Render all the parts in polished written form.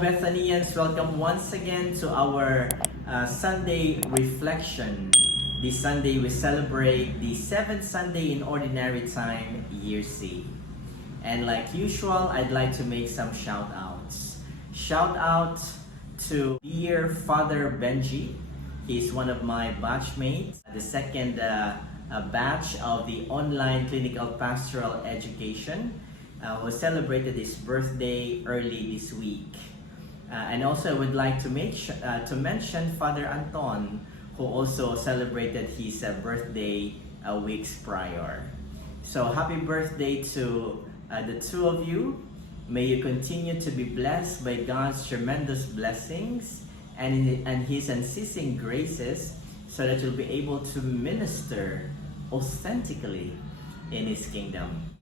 Bethanians, welcome once again to our Sunday reflection. This Sunday we celebrate the 7th Sunday in Ordinary Time, Year C. And like usual, I'd like to make some shout outs. Shout out to dear Father Benji. He's one of my batchmates, the second batch of the online clinical pastoral education. Was celebrated his birthday early this week. And also I would like to mention Father Anton, who also celebrated his birthday weeks prior. So happy birthday to the two of you. May you continue to be blessed by God's tremendous blessings and His unceasing graces, so that you'll be able to minister authentically in His kingdom.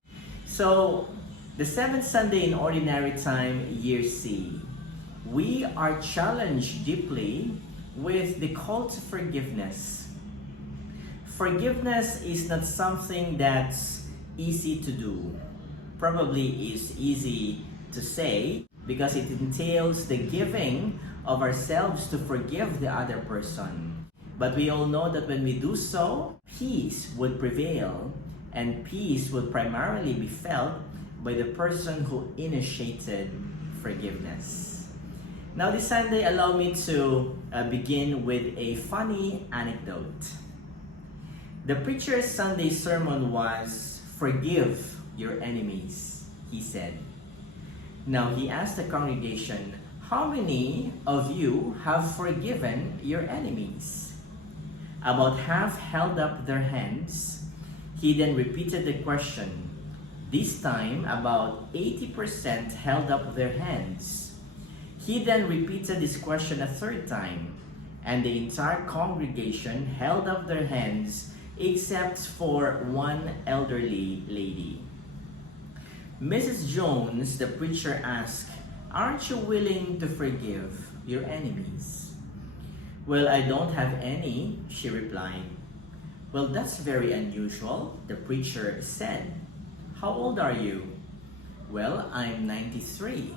So, the 7th Sunday in Ordinary Time, Year C, we are challenged deeply with the call to forgiveness. Forgiveness is not something that's easy to do. Probably is easy to say because it entails the giving of ourselves to forgive the other person. But we all know that when we do so, peace would prevail, and peace would primarily be felt by the person who initiated forgiveness. Now this Sunday, allow me to begin with a funny anecdote. The preacher's Sunday sermon was, "Forgive your enemies," he said. Now he asked the congregation, "How many of you have forgiven your enemies?" About half held up their hands. He then repeated the question. This time, about 80% held up their hands. He then repeated this question a third time, and the entire congregation held up their hands except for one elderly lady. Mrs. Jones, the preacher, asked, "Aren't you willing to forgive your enemies?" "Well, I don't have any," she replied. "Well, that's very unusual," the preacher said. "How old are you?" "Well, I'm 93.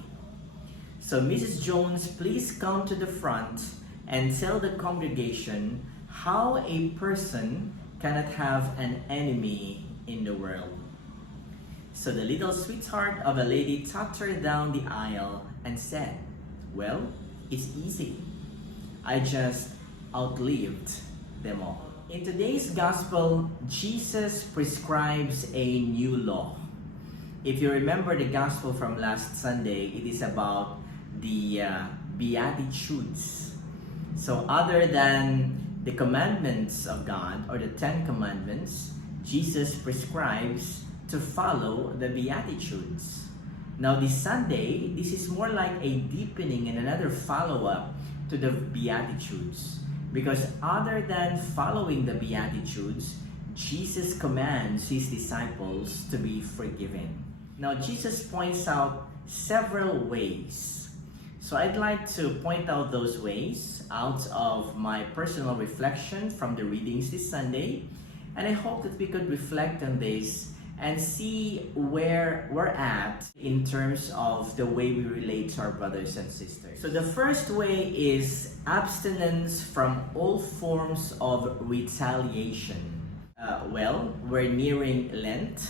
"So Mrs. Jones, please come to the front and tell the congregation how a person cannot have an enemy in the world." So the little sweetheart of a lady tottered down the aisle and said, "Well, it's easy. I just outlived them all." In today's gospel, Jesus prescribes a new law. If you remember the gospel from last Sunday, it is about the Beatitudes. So other than the commandments of God, or the 10 commandments, Jesus prescribes to follow the Beatitudes. Now this Sunday, this is more like a deepening and another follow-up to the Beatitudes. Because other than following the Beatitudes, Jesus commands His disciples to be forgiving. Now, Jesus points out several ways. So I'd like to point out those ways out of my personal reflection from the readings this Sunday. And I hope that we could reflect on this and see where we're at in terms of the way we relate to our brothers and sisters. So the first way is abstinence from all forms of retaliation. We're nearing Lent,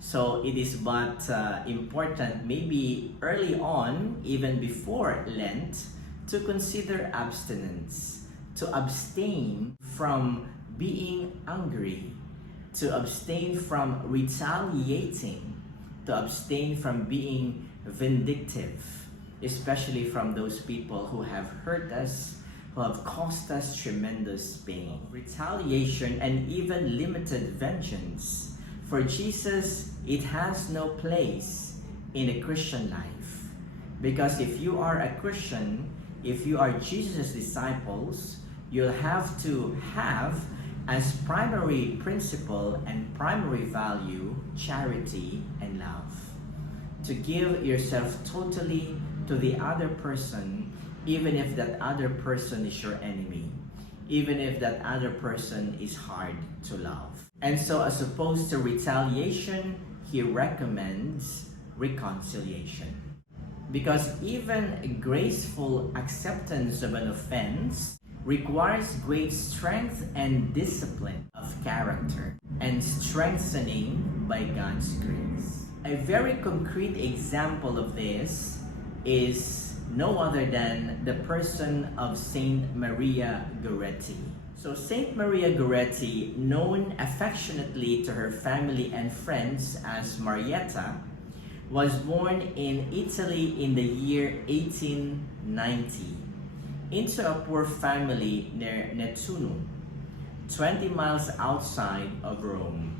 so it is but important maybe early on, even before Lent, to consider abstinence, to abstain from being angry, to abstain from retaliating, to abstain from being vindictive, especially from those people who have hurt us, who have caused us tremendous pain. Retaliation and even limited vengeance. For Jesus, it has no place in a Christian life. Because if you are a Christian, if you are Jesus' disciples, you'll have to have as primary principle and primary value charity and love. To give yourself totally to the other person, even if that other person is your enemy, even if that other person is hard to love. And so as opposed to retaliation, he recommends reconciliation. because even graceful acceptance of an offense requires great strength and discipline of character and strengthening by God's grace. A very concrete example of this is no other than the person of Saint Maria Goretti. So Saint Maria Goretti, known affectionately to her family and friends as Marietta, was born in Italy in the year 1890 into a poor family near Nettuno, 20 miles outside of Rome.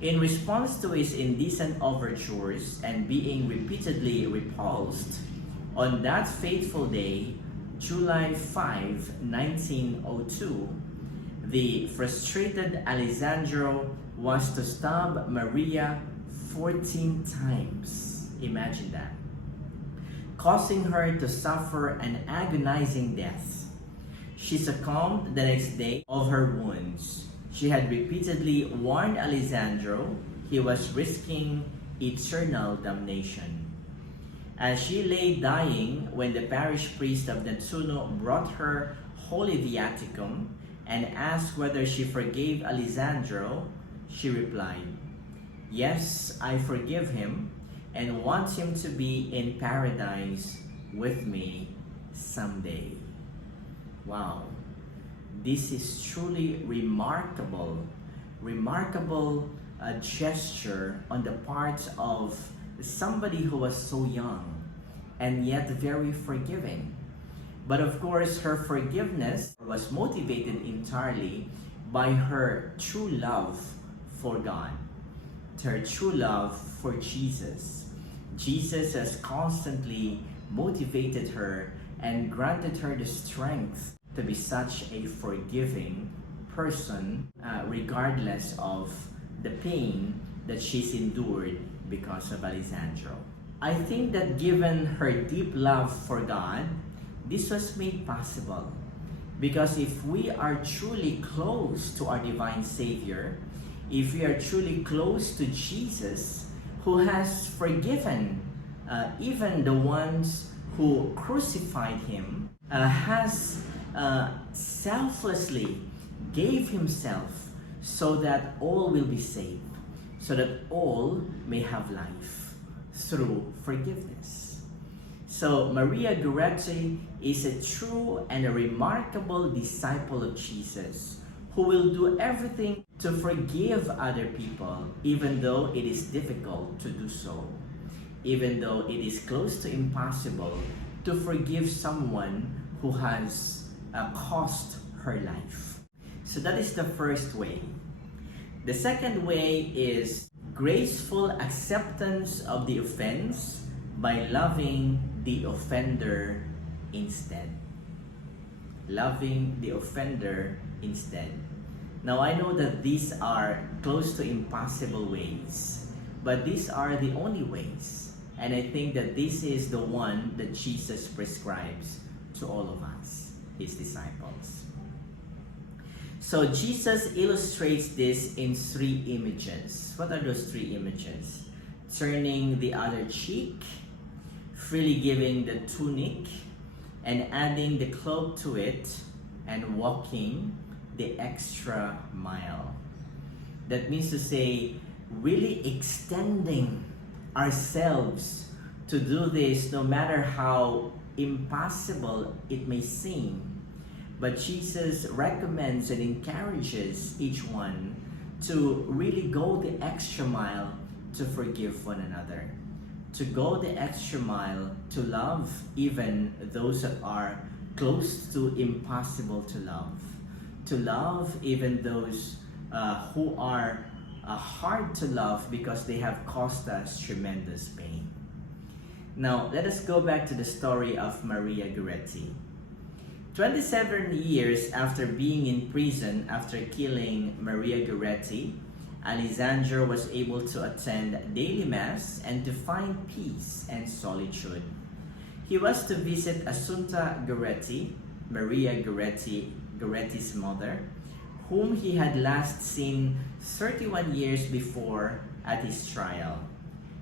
In response to his indecent overtures and being repeatedly repulsed, on that fateful day, July 5, 1902, the frustrated Alessandro was to stab Maria 14 times. Imagine that. Causing her to suffer an agonizing death. She succumbed the next day of her wounds. She had repeatedly warned Alessandro he was risking eternal damnation. As she lay dying when the parish priest of Nettuno brought her Holy Viaticum and asked whether she forgave Alessandro, she replied, "Yes, I forgive him and want him to be in paradise with me someday." Wow, this is truly remarkable gesture on the part of somebody who was so young and yet very forgiving. But of course, her forgiveness was motivated entirely by her true love for God, her true love for Jesus. Jesus has constantly motivated her and granted her the strength to be such a forgiving person, regardless of the pain that she's endured because of Alessandro. I think that given her deep love for God, this was made possible. Because if we are truly close to our divine Savior, if we are truly close to Jesus, who has forgiven even the ones who crucified him, has selflessly gave himself so that all will be saved, so that all may have life through forgiveness. So Maria Goretti is a true and a remarkable disciple of Jesus, who will do everything to forgive other people, even though it is difficult to do so, even though it is close to impossible to forgive someone who has cost her life. So that is the first way. The second way is graceful acceptance of the offense by loving the offender instead. Loving the offender instead. Now I know that these are close to impossible ways, but these are the only ways. And I think that this is the one that Jesus prescribes to all of us, his disciples. So Jesus illustrates this in 3 images. What are those 3 images? Turning the other cheek, freely giving the tunic, and adding the cloak to it, and walking the extra mile. That means to say, really extending ourselves to do this no matter how impossible it may seem. But Jesus recommends and encourages each one to really go the extra mile to forgive one another, to go the extra mile to love even those that are close to impossible to love even those who are hard to love because they have caused us tremendous pain. Now, let us go back to the story of Maria Goretti. 27 years after being in prison after killing Maria Goretti, Alessandro was able to attend daily mass and to find peace and solitude. He was to visit Assunta Goretti, Maria Goretti's mother, whom he had last seen 31 years before at his trial.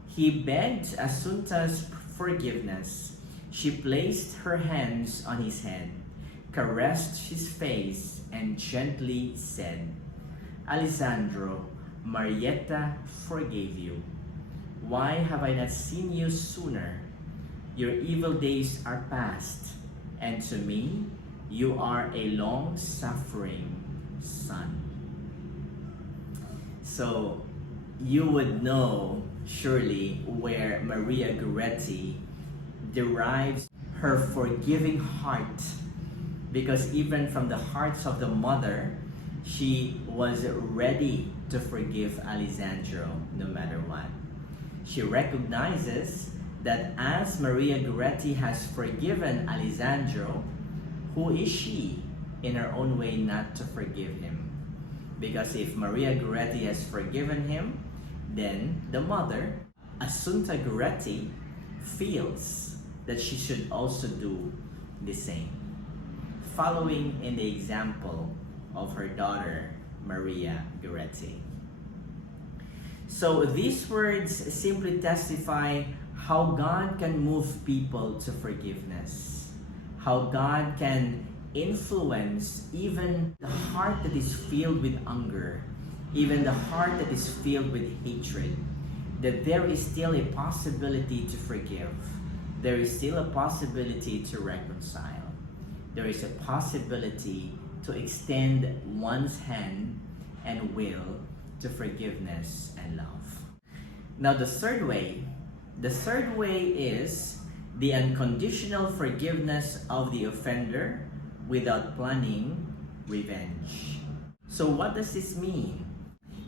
He begged Assunta's forgiveness, she placed her hands on his head, caressed his face, and gently said, "Alessandro, Marietta forgave you. Why have I not seen you sooner? Your evil days are past, and to me, you are a long-suffering son." So, you would know surely where Maria Goretti derives her forgiving heart, because even from the hearts of the mother, she was ready to forgive Alessandro no matter what. She recognizes that as Maria Goretti has forgiven Alessandro, who is she in her own way not to forgive him? Because if Maria Goretti has forgiven him, then the mother, Assunta Goretti, feels that she should also do the same, following in the example of her daughter, Maria Goretti. So these words simply testify how God can move people to forgiveness, how God can influence even the heart that is filled with anger, even the heart that is filled with hatred, that there is still a possibility to forgive. There is still a possibility to reconcile. There is a possibility to extend one's hand and will to forgiveness and love. Now the third way is the unconditional forgiveness of the offender without planning revenge. So what does this mean?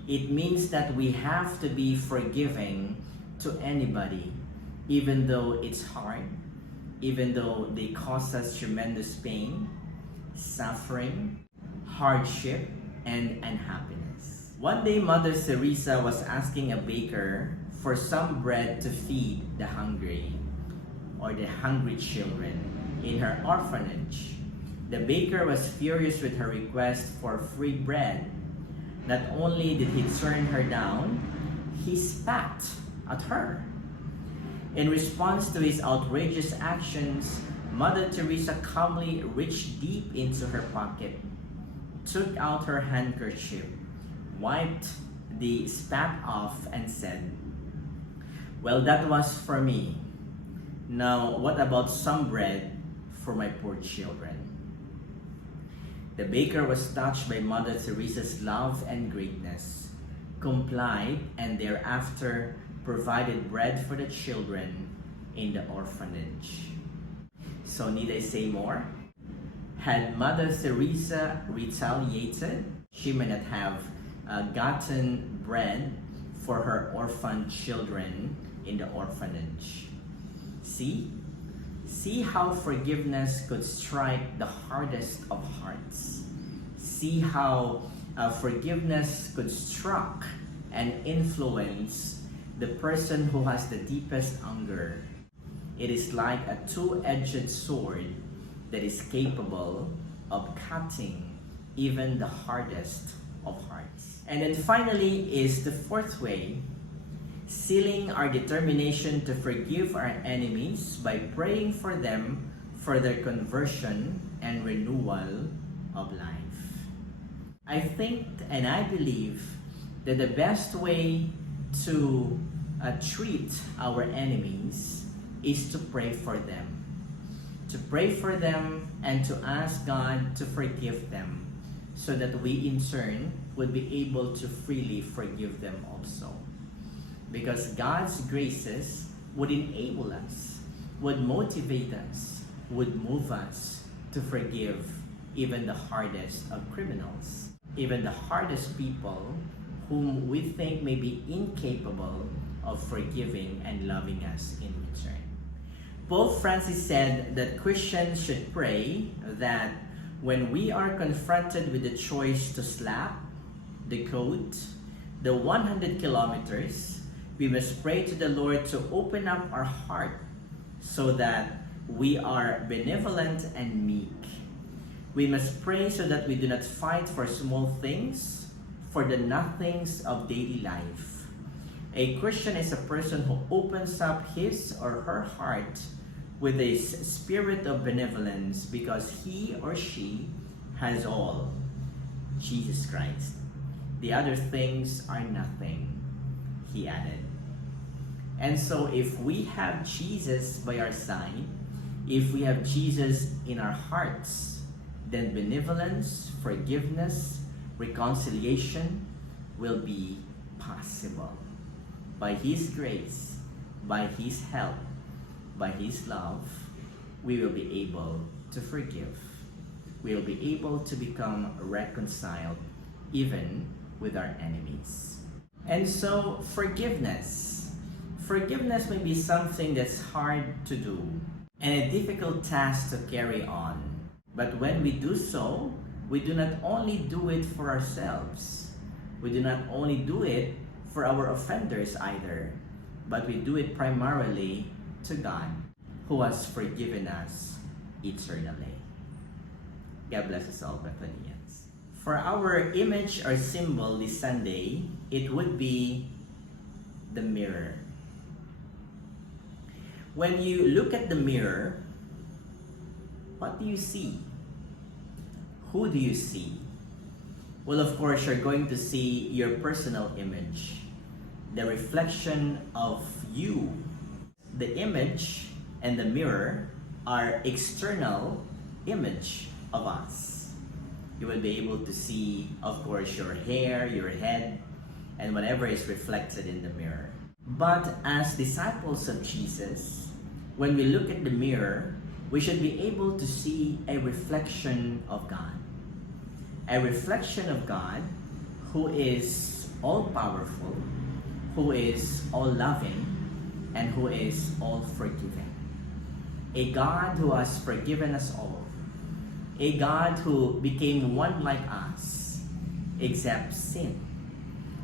It means that we have to be forgiving to anybody, even though it's hard, even though they cause us tremendous pain, suffering, hardship, and unhappiness. One day, Mother Teresa was asking a baker for some bread to feed the hungry or the hungry children in her orphanage. The baker was furious with her request for free bread. Not only did he turn her down, he spat at her. In response to his outrageous actions, Mother Teresa calmly reached deep into her pocket, took out her handkerchief, wiped the spat off, and said, "Well, that was for me. Now, what about some bread for my poor children?" The baker was touched by Mother Teresa's love and greatness, complied, and thereafter provided bread for the children in the orphanage. So need I say more? Had Mother Teresa retaliated, she may not have gotten bread for her orphan children in the orphanage. See how forgiveness could strike the hardest of hearts. See how forgiveness could struck and influence the person who has the deepest anger. It is like a two-edged sword that is capable of cutting even the hardest of hearts. And then finally is the fourth way, sealing our determination to forgive our enemies by praying for them for their conversion and renewal of life. I think and I believe that the best way to treat our enemies is to pray for them. To pray for them and to ask God to forgive them, so that we in turn would be able to freely forgive them also. Because God's graces would enable us, would motivate us, would move us to forgive even the hardest of criminals, even the hardest people whom we think may be incapable of forgiving and loving us in return. Pope Francis said that Christians should pray that when we are confronted with the choice to slap, the coat, the 100 kilometers, we must pray to the Lord to open up our heart so that we are benevolent and meek. We must pray so that we do not fight for small things, for the nothings of daily life. A Christian is a person who opens up his or her heart with a spirit of benevolence because he or she has all, Jesus Christ. The other things are nothing, he added. And so if we have Jesus by our side, if we have Jesus in our hearts, then benevolence, forgiveness, reconciliation will be possible. By His grace, by His help, by His love, we will be able to forgive. We will be able to become reconciled even with our enemies. And so forgiveness. Forgiveness may be something that's hard to do and a difficult task to carry on. But when we do so, we do not only do it for ourselves. We do not only do it for our offenders either, but we do it primarily to God, who has forgiven us eternally. God bless us all, Bethanians. For our image or symbol this Sunday, it would be the mirror. When you look at the mirror, what do you see? Who do you see? Well, of course, you're going to see your personal image, the reflection of you. The image and the mirror are external image of us. You will be able to see, of course, your hair, your head, and whatever is reflected in the mirror. But as disciples of Jesus, when we look at the mirror, we should be able to see a reflection of God. A reflection of God who is all-powerful, who is all-loving, and who is all-forgiving. A God who has forgiven us all. A God who became one like us, except sin.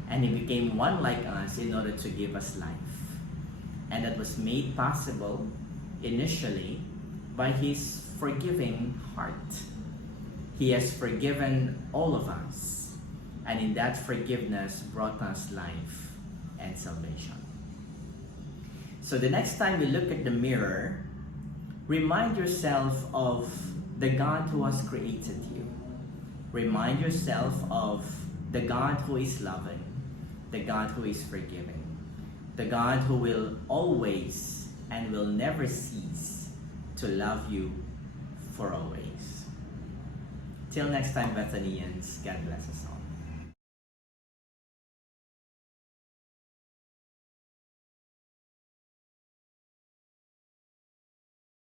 And He became one like us in order to give us life. And that was made possible initially by His forgiving heart. He has forgiven all of us, and in that forgiveness brought us life and salvation. So the next time you look at the mirror, remind yourself of the God who has created you. Remind yourself of the God who is loving, the God who is forgiving, the God who will always and will never cease to love you for always. Till next time, Bethanians, God bless us all.